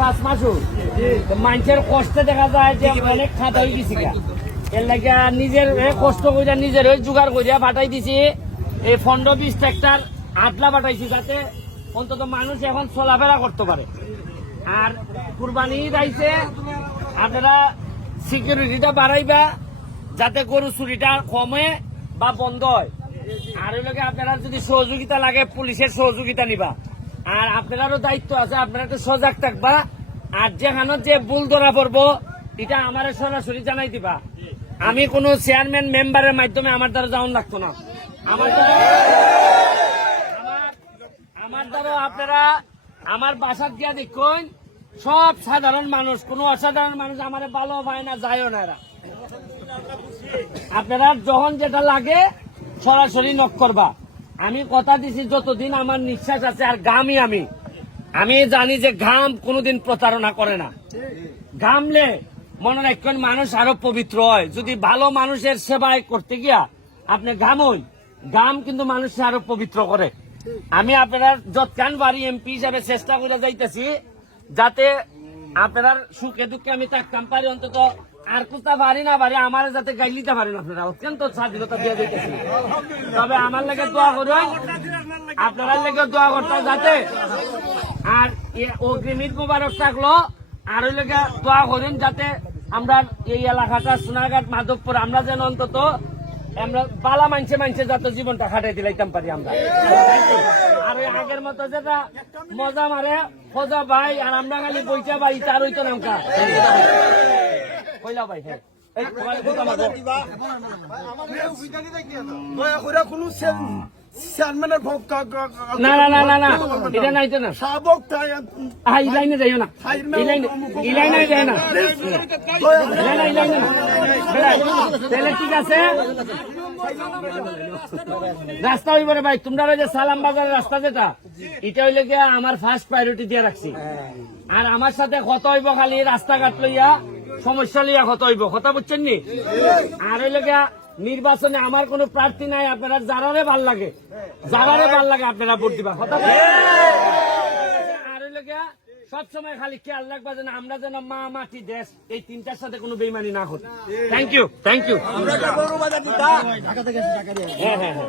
পাঁচ মাসও তো মানুষের কষ্টে দেখা যায় যে অনেক খাতা হয়ে গেছি। এর লাগে নিজের কষ্ট কইরা নিজের জোগাড় করিয়া পাঠাই দিছি। এই পনেরো বিশ ট্রাক্টর আটলা পাঠাইছি যাতে অন্তত মানুষ এখন চলাফেরা করতে পারে। আর কুরবানি ঈদ আইছে আপনারা সিকিউরিটিটা বাড়াইবা যাতে গরু চুরিটা কমে বা বন্ধ হয়। আর আপনারা যদি সহযোগিতা লাগে পুলিশের সহযোগিতা নিবা। আর আপনারারও দায়িত্ব আছে, আপনারা একটু সজাগ থাকবা। আর যেখানে যে ভুল ধরা পড়ব, এটা আমার সরাসরি জানাই দিবা। আমি কোনো চেয়ারম্যান মেম্বারের মাধ্যমে আমার দ্বারা যাওয়ান লাগতো না। আমার আমার- দ্বারা আপনারা আমার বাসার দিয়া দেখুন, সব সাধারণ মানুষ, কোনো অসাধারণ মানুষ আমার ভালো পায় না, যায়ও না এরা। আপনারা যখন যেটা লাগে, সরাসরি নক করবা। আমি কথা দিছি, যতদিন আমার নিঃশ্বাস আছে আর গামই আমি আমি জানি যে ঘাম কোনোদিন প্রতারণা করে না। ঘামলে মনে রাখবেন মানুষ আরও পবিত্র হয়। যদি ভালো মানুষের সেবায় করতে গিয়া আপনি ঘামই ঘাম কিন্তু মানুষকে আরও পবিত্র করে। আমি আপনার যৎকান বাড়ি এমপি হিসাবে চেষ্টা করে যাইতেছি, যাতে আপনার সুখে দুঃখে আমি থাকতাম পারি, অন্তত আর কোথা পারি না পারি আমার যাতে গাইল দিতে পারেন আপনারা অত্যন্ত স্বাধীনতা দিয়ে দিতেছি। তবে আমার লেগে দোয়া করুন আপনারা লেগে দোয়া করতে যাতে। আর অগ্রিমিত মুবারক থাকল আর ওই লেগে দোয়া করেন যাতে আমরা এই এলাকাটা সোনাঘাট মাধবপুর আমরা যেন অন্তত আমরা বালা মানছে মানছে যাতে জীবনটা খাটাই দিলাইতাম পারি আমরা। আর ওই আগের মতো যেটা মজা মারে ফজা ভাই আর আমরা খালি বইটা ভাই তার হইতো নামকা কইলা ভাই হ্যাঁ। ঠিক আছে। রাস্তা হইব রে ভাই তোমরা যে সালাম বাজারের রাস্তা যেটা এটা হইলে গিয়া আমার ফার্স্ট প্রায়োরিটি দিয়ে রাখছি। আর আমার সাথে কত হইব খালি রাস্তাঘাট লইয়া। সমস্যা লইয়া কত হইব কথা বুঝছেন নি? আর নির্বাচনে আমার কোনো প্রার্থী নাই আপনারা যারারে ভালো লাগে যারারে ভালো লাগে আপনারা ভোট দিবা কথা? আর সবসময় খালি খেয়াল রাখবা যেন আমরা যেন মা মাটি দেশ এই তিনটার সাথে কোনো বেইমানি না করি থ্যাংক ইউ থ্যাংক ইউ হ্যাঁ হ্যাঁ হ্যাঁ।